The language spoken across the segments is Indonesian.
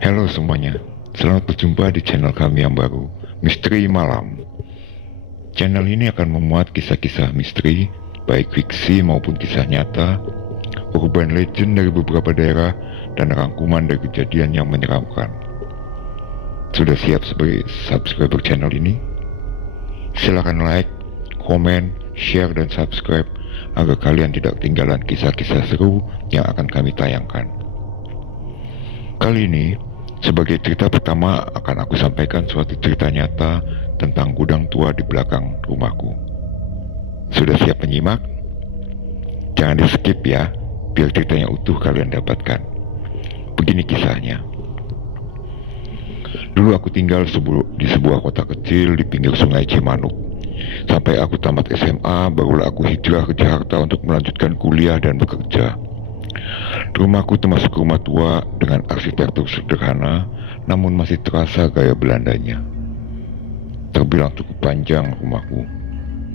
Halo semuanya, selamat berjumpa di channel kami yang baru, Misteri Malam. Channel ini akan memuat kisah-kisah misteri, baik fiksi maupun kisah nyata, urban legend dari beberapa daerah, dan rangkuman dari kejadian yang menyeramkan. Sudah siap sebagai subscriber channel ini? Silakan like, komen, share, dan subscribe agar kalian tidak ketinggalan kisah-kisah seru yang akan kami tayangkan. Kali ini, sebagai cerita pertama akan aku sampaikan suatu cerita nyata tentang gudang tua di belakang rumahku. Sudah siap menyimak? Jangan di skip ya, biar ceritanya utuh kalian dapatkan. Begini kisahnya. Dulu aku tinggal di sebuah kota kecil di pinggir sungai Cimanuk. Sampai aku tamat SMA, barulah aku hijrah ke Jakarta untuk melanjutkan kuliah dan bekerja. Rumahku termasuk rumah tua dengan arsitektur sederhana, namun masih terasa gaya Belandanya. Terbilang cukup panjang rumahku.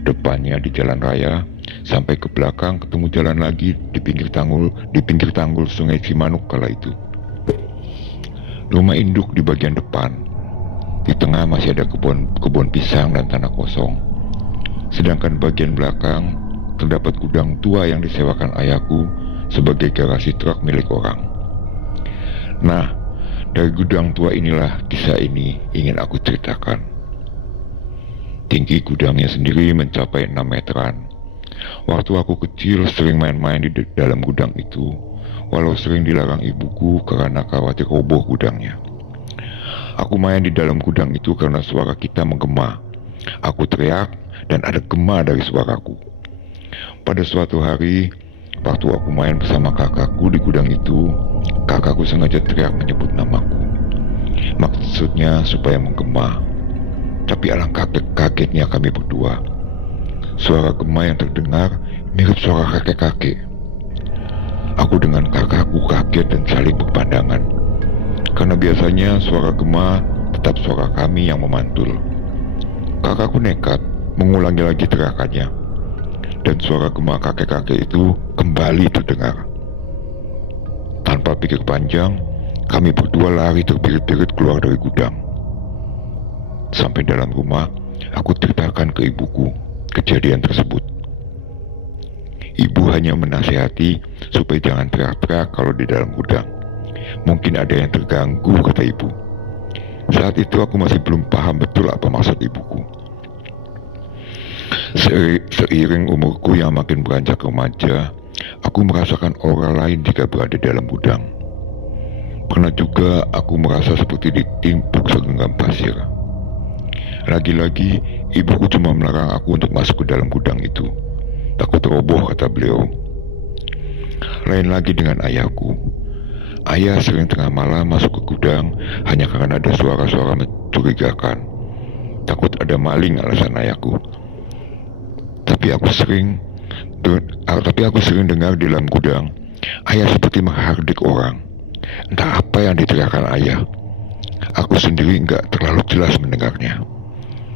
Depannya di jalan raya, sampai ke belakang ketemu jalan lagi di pinggir tanggul Sungai Cimanuk kala itu. Rumah induk di bagian depan. Di tengah masih ada kebun pisang dan tanah kosong. Sedangkan bagian belakang terdapat gudang tua yang disewakan ayahku sebagai garasi truk milik orang. Nah, dari gudang tua inilah kisah ini ingin aku ceritakan. Tinggi gudangnya sendiri mencapai 6 meteran. Waktu aku kecil sering main-main di dalam gudang itu, walau sering dilarang ibuku karena khawatir roboh gudangnya. Aku main di dalam gudang itu karena suara kita menggema. Aku teriak dan ada gema dari suaraku. Pada suatu hari, waktu aku main bersama kakakku di gudang itu, kakakku sengaja teriak menyebut namaku. Maksudnya supaya menggema. Tapi alangkah kagetnya kami berdua. Suara gema yang terdengar mirip suara kakek-kakek. Aku dengan kakakku kaget dan saling berpandangan. Karena biasanya suara gema tetap suara kami yang memantul. Kakakku nekat mengulangi lagi teriakannya. Dan suara gema kakek-kakek itu kembali terdengar. Tanpa pikir panjang, kami berdua lari terbirit-birit keluar dari gudang. Sampai dalam rumah, aku ceritakan ke ibuku kejadian tersebut. Ibu hanya menasihati supaya jangan teriak-teriak kalau di dalam gudang. Mungkin ada yang terganggu, kata ibu. Saat itu aku masih belum paham betul apa maksud ibuku. Seiring umurku yang makin beranjak remaja, aku merasakan aura lain jika berada dalam gudang. Pernah juga aku merasa seperti ditimpuk segenggam pasir. Lagi-lagi, ibuku cuma melarang aku untuk masuk ke dalam gudang itu. Takut roboh, kata beliau. Lain lagi dengan ayahku. Ayah sering tengah malam masuk ke gudang hanya karena ada suara-suara mencurigakan. Takut ada maling, alasan ayahku. Tapi aku sering dengar di dalam gudang, ayah seperti menghardik orang. Entah apa yang diteriakkan ayah. Aku sendiri nggak terlalu jelas mendengarnya.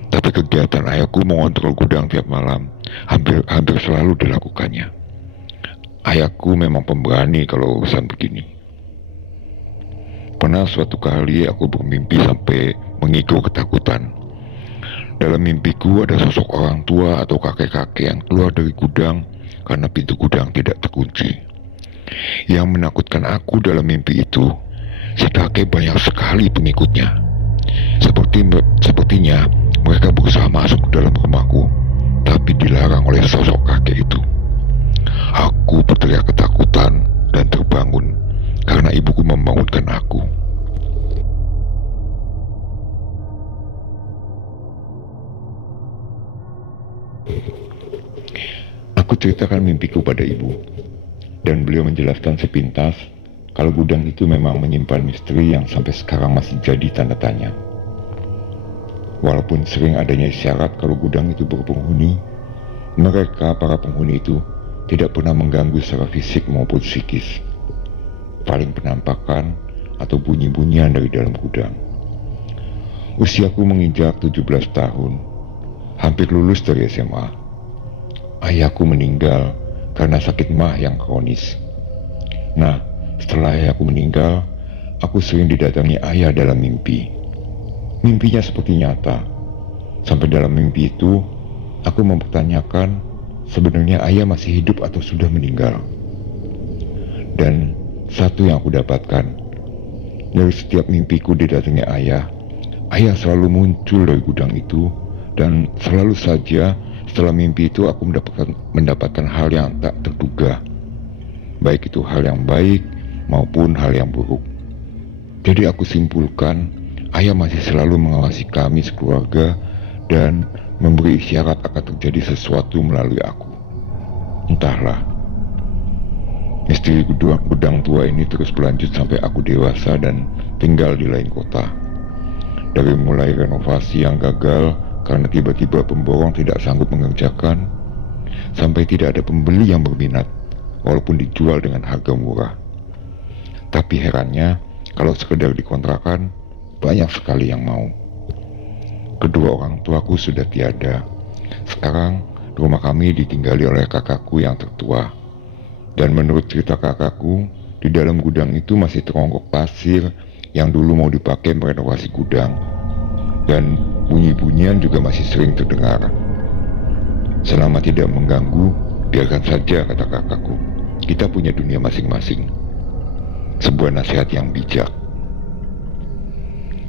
Tapi kegiatan ayahku mengontrol gudang tiap malam hampir selalu dilakukannya. Ayahku memang pemberani kalau urusan begini. Pernah suatu kali aku bermimpi sampai mengigau ketakutan. Dalam mimpiku ada sosok orang tua atau kakek-kakek yang keluar dari gudang karena pintu gudang tidak terkunci. Yang menakutkan aku dalam mimpi itu, si kakek banyak sekali pengikutnya. Sepertinya mereka berusaha masuk ke dalam rumahku, tapi dilarang oleh sosok kakek itu. Aku berteriak ketakutan dan terbangun karena ibuku membangunkan aku. Aku ceritakan mimpiku pada ibu, dan beliau menjelaskan sepintas kalau gudang itu memang menyimpan misteri yang sampai sekarang masih jadi tanda tanya. Walaupun sering adanya isyarat kalau gudang itu berpenghuni, mereka, para penghuni itu, tidak pernah mengganggu secara fisik maupun psikis. Paling penampakan atau bunyi-bunyian dari dalam gudang. Usiaku menginjak 17 tahun, hampir lulus dari SMA. Ayahku meninggal karena sakit mah yang kronis. Nah, setelah ayahku meninggal, aku sering didatangi ayah dalam mimpi. Mimpinya seperti nyata. Sampai dalam mimpi itu, aku mempertanyakan sebenarnya ayah masih hidup atau sudah meninggal. Dan satu yang aku dapatkan, dari setiap mimpiku didatangi ayah selalu muncul dari gudang itu, dan selalu saja setelah mimpi itu aku mendapatkan hal yang tak terduga. Baik itu hal yang baik maupun hal yang buruk. Jadi aku simpulkan, ayah masih selalu mengawasi kami sekeluarga dan memberi isyarat akan terjadi sesuatu melalui aku. Entahlah. Misteri gudang tua ini terus berlanjut sampai aku dewasa dan tinggal di lain kota. Dari mulai renovasi yang gagal karena tiba-tiba pemborong tidak sanggup mengerjakan, sampai tidak ada pembeli yang berminat walaupun dijual dengan harga murah. Tapi herannya, kalau sekedar dikontrakan, banyak sekali yang mau. Kedua orang tuaku sudah tiada. Sekarang rumah kami ditinggali oleh kakakku yang tertua. Dan menurut cerita kakakku, di dalam gudang itu masih teronggok pasir yang dulu mau dipakai merenovasi gudang. Dan bunyi-bunyian juga masih sering terdengar. Selama tidak mengganggu, biarkan saja, kata kakakku. Kita punya dunia masing-masing. Sebuah nasihat yang bijak.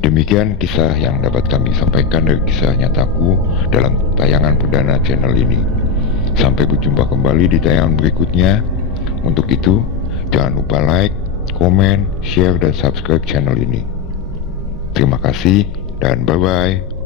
Demikian kisah yang dapat kami sampaikan dari kisah nyataku dalam tayangan perdana channel ini. Sampai berjumpa kembali di tayangan berikutnya. Untuk itu, jangan lupa like, komen, share, dan subscribe channel ini. Terima kasih dan bye-bye.